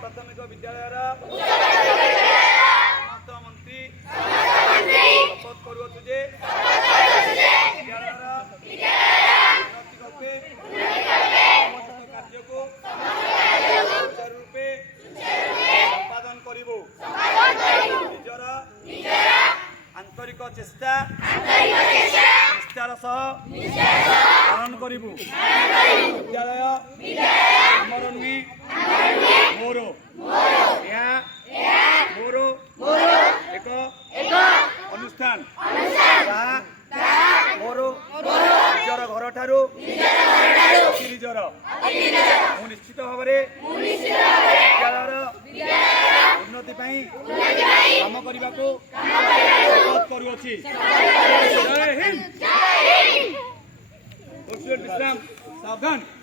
प्राथमिक विद्यालय मंत्री शपथ करुछु जे कार्य को सुचारू रूपे संपादन करिबो निजर आंतरिक चेष्टा निष्ठार सह पालन करिबो विद्यालय आमर नुहे मोर एक अनुष्ठान मोर निजर घर ठारू निजर निश्चित भाव विद्यालय उन्नति काम करने को शपथ करुछि। जय हिंद। विश्राम सावधान।